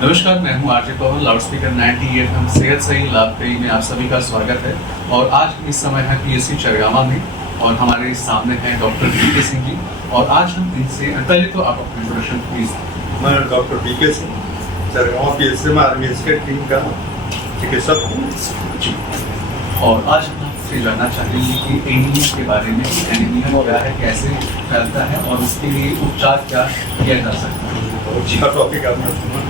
नमस्कार, मैं हूं आरजे पवन। लाउड स्पीकर 90 FM सेहत सही लाभ कई में आप सभी का स्वागत है। और आज इस समय है PSC चरगामा में और हमारे सामने हैं डॉक्टर BK सिंह जी। और आज हम इनसे पहले तो आप अपना इंट्रोडक्शन प्लीज। मैं डॉक्टर BK सिंह, चरगामा PSC में आर्मी स्टेट टीम का चिकित्सक हूँ जी। और आज हम आपसे जानना चाहेंगे कि एनीमिया के बारे में, एनीमिया क्या है, कैसे फैलता है और उसके लिए उपचार क्या किया जा सकता है। बहुत अच्छा टॉपिक आपने सुना।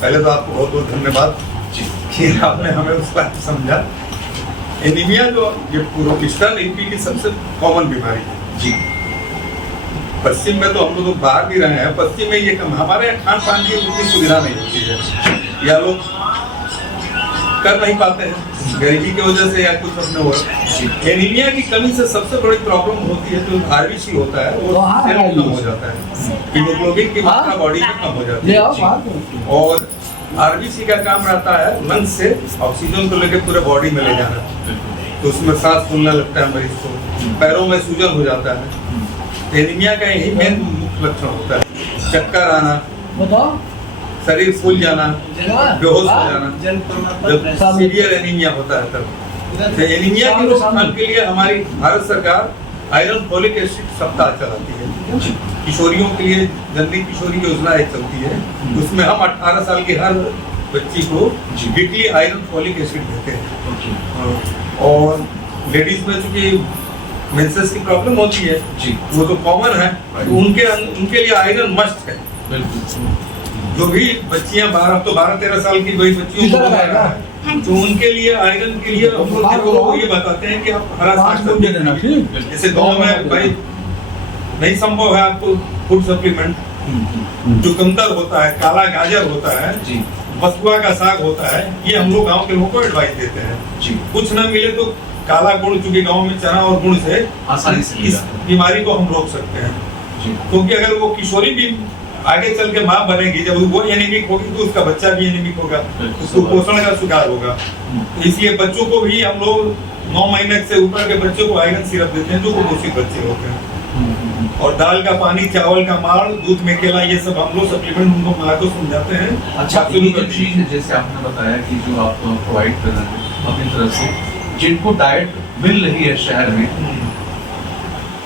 पहले तो आपको बहुत बहुत धन्यवाद कि आपने हमें उस पर समझा। एनीमिया जो ये पूर्व ईस्टर्न यूपी की सबसे कॉमन बीमारी है जी। पश्चिम में तो हम लोग बाहर भी रहे हैं, पश्चिम में ये कम, हमारे यहाँ खान पान की उतनी सुविधा नहीं होती है या लोग कर नहीं पाते हैं गरीबी की वजह से या कुछ अपने हो। एनीमिया की कमी से सबसे बड़ी प्रॉब्लम होती है जो RBC होता है वो कम हो जाता है, हीमोग्लोबिन की मात्रा बॉडी में कम हो जाती है। और RBC का काम रहता है लंग्स से ऑक्सीजन को लेकर पूरे बॉडी में ले जाना, तो उसमें सांस फूलने लगता है मरीज को, पैरों में सूजन हो जाता है। एनीमिया का यही मेन मुख्य लक्षण होता है, चक्कर आना, शरीर फूल जाना, बेहोश हो जाना, जब सीवियर एनीमिया होता है तब। तो एनीमिया की रोकथाम के लिए हमारी भारत सरकार आयरन फॉलिक एसिड सप्ताह चलाती है। किशोरियों के लिए जननी किशोरी योजना एक चलती है, उसमें हम 18 साल की हर बच्ची को वीकली आयरन फॉलिक एसिड देते हैं। और लेडीज में चूंकि मेंसेस की प्रॉब्लम होती है जी, वो तो कॉमन है, उनके लिए आयरन मस्ट है। जो भी बच्चियां 12-13 साल की वही बच्चियों को बताया है, तो उनके लिए आयरन के लिए हम लोग ये बताते हैं कि आप हरा साग दे देना। जैसे गाँव में भाई नहीं संभव है आपको फूड सप्लीमेंट, चुकंदर होता है, काला गाजर होता है जी, बथुआ का साग होता है, ये हम लोग गाँव के लोगों को एडवाइस देते हैं जी। कुछ न मिले तो काला गुड़, चूंकि गाँव में चना और गुड़ से आसानी से इस बीमारी को हम रोक सकते हैं, क्योंकि अगर वो किशोरी भी आगे चल के माँ बनेगी, जब वो एनीमिक होगी तो उसका बच्चा भी एनीमिक होगा, उसको पोषण का शिकार होगा। तो इसलिए बच्चों को भी हम लोग 9 महीने से ऊपर के बच्चों को आयरन सिरप देते हैं जो कुपोषित बच्चे होते हैं। और दाल का पानी, चावल का माड़, दूध में केला, ये सब हम लोग सप्लीमेंट उनको माँ को समझाते हैं। अच्छा, चीज जैसे आपने बताया कि जो आप प्रोवाइड कर रहे हैं अपनी तरफ से, जिनको डाइट मिल रही है शहर में,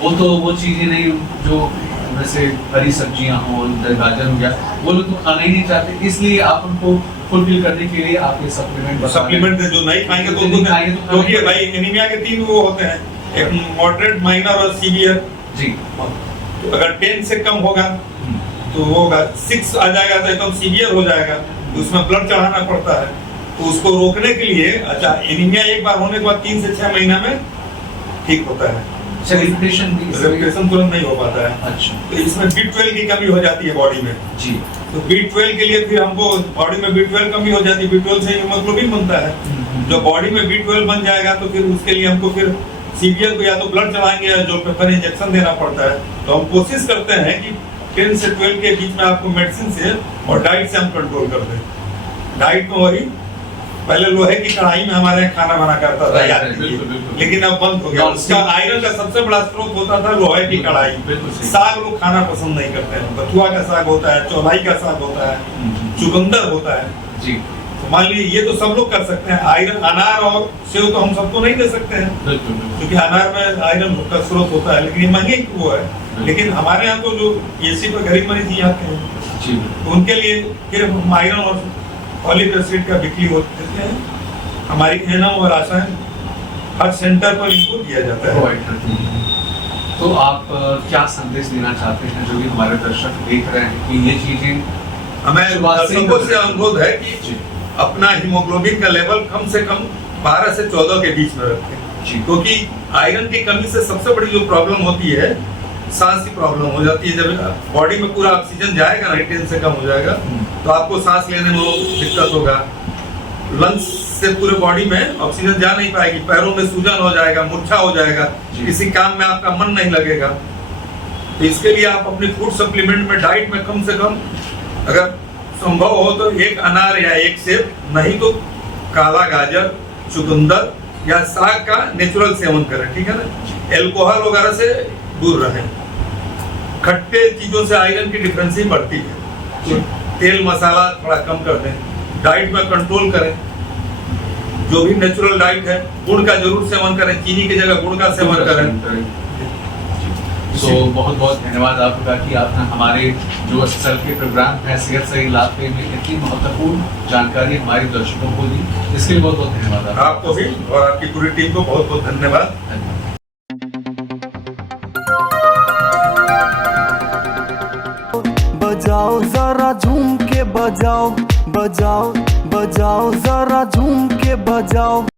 वो तो वो चीजें नहीं जो जैसे हरी सब्जियां हो, गाजर हो गया, वो लोग तो खाना ही नहीं चाहते, इसलिए आप उनको फुलफिल करने के लिए आप ये सप्लीमेंट जो नहीं खाएंगे तो नहीं खाएंगे, क्योंकि भाई एनीमिया के 3 वो होते हैं, एक मॉडरेट, माइनर और सीवियर जी। तो अगर 10 से कम होगा तो होगा, 6 आ जाएगा तो एकदम सीवियर हो जाएगा, तो उसमें ब्लड चढ़ाना पड़ता है। तो उसको रोकने के लिए, अच्छा, एनीमिया एक बार होने के बाद 3 से 6 महीना में ठीक होता है, रेगुलेशन तुरंत नहीं हो पाता है। अच्छा, तो इसमें B12 की कमी हो जाती है बॉडी में जी। तो B12 के लिए फिर हमको बॉडी में B12 कमी हो जाती है, B12 से हीमोग्लोबिन बनता है। जो बॉडी में B12 बन जाएगा तो फिर उसके लिए हमको फिर सीवियर को या तो ब्लड चढ़ाएंगे या जो पेपर इंजेक्शन देना पड़ता है। तो हम कोशिश करते हैं कि 10 से 12 के बीच में आपको मेडिसिन से और डाइट से हम कंट्रोल कर दें। डाइट में वही पहले लोहे की कढ़ाई में हमारे खाना बना करता था यार, लेकिन अब बंद हो गया। उसका आयरन का सबसे बड़ा स्रोत होता था लोहे की कढ़ाई। साग लोग खाना पसंद नहीं करते हैं, बथुआ का साग होता है, चौलाई का साग होता है, चुकंदर होता है जी। तो मान लीजिए ये तो सब लोग कर सकते हैं। आयरन, अनार और सेव तो हम सबको नहीं दे सकते हैं, क्योंकि अनार में आयरन का स्रोत होता है, लेकिन ये महंगे वो है। लेकिन हमारे यहाँ तो जो PSC पर गरीब मरीज ही आते हैं, तो उनके लिए फिर हम आयरन और फॉलिक एसिड का बिक्री होते हैं। हमारी एनम और आसान हर सेंटर पर इनको दिया जाता है। तो आप क्या संदेश देना चाहते हैं जो भी हमारे दर्शक देख रहे हैं कि ये चीजें, हमें दर्शकों से अनुरोध है कि अपना हीमोग्लोबिन का लेवल कम से कम 12 से 14 के बीच में रखें, क्योंकि आयरन की कमी से सबसे बड़ी जो प्रॉब्लम होती है, सांस की प्रॉब्लम हो जाती है। जब बॉडी में पूरा ऑक्सीजन जाएगा ना, 10 से कम हो जाएगा, तो आपको सांस लेने में दिक्कत होगा, लंग्स से पूरे बॉडी में ऑक्सीजन जा नहीं पाएगी, पैरों में सूजन हो जाएगा, मूर्छा हो जाएगा, किसी काम में आपका मन नहीं लगेगा। तो इसके लिए आप अपनी फूड सप्लीमेंट में, डाइट में कम से कम, अगर संभव हो तो 1 अनार या 1 सेब, नहीं तो काला गाजर, चुकंदर या साग का नेचुरल सेवन करें, ठीक है ना। एल्कोहल वगैरह से दूर रहें। खट्टे चीजों से आयरन की डिफरेंसी बढ़ती है। तेल मसाला थोड़ा कम कर दें, डाइट में कंट्रोल करें, जो भी नेचुरल डाइट है, गुड़ का जरूर सेवन करें, चीनी की जगह गुड़ का सेवन करें। तो बहुत बहुत धन्यवाद आपका कि आपने हमारे जो SSL के प्रोग्राम है सेहत सही लाभ पे में इतनी महत्वपूर्ण जानकारी हमारे दर्शकों को दी, इसके लिए बहुत बहुत धन्यवाद आपको भी और आपकी पूरी टीम को बहुत बहुत धन्यवाद। बजाओ जरा झूम के बजाओ, बजाओ बजाओ जरा झूम के बजाओ।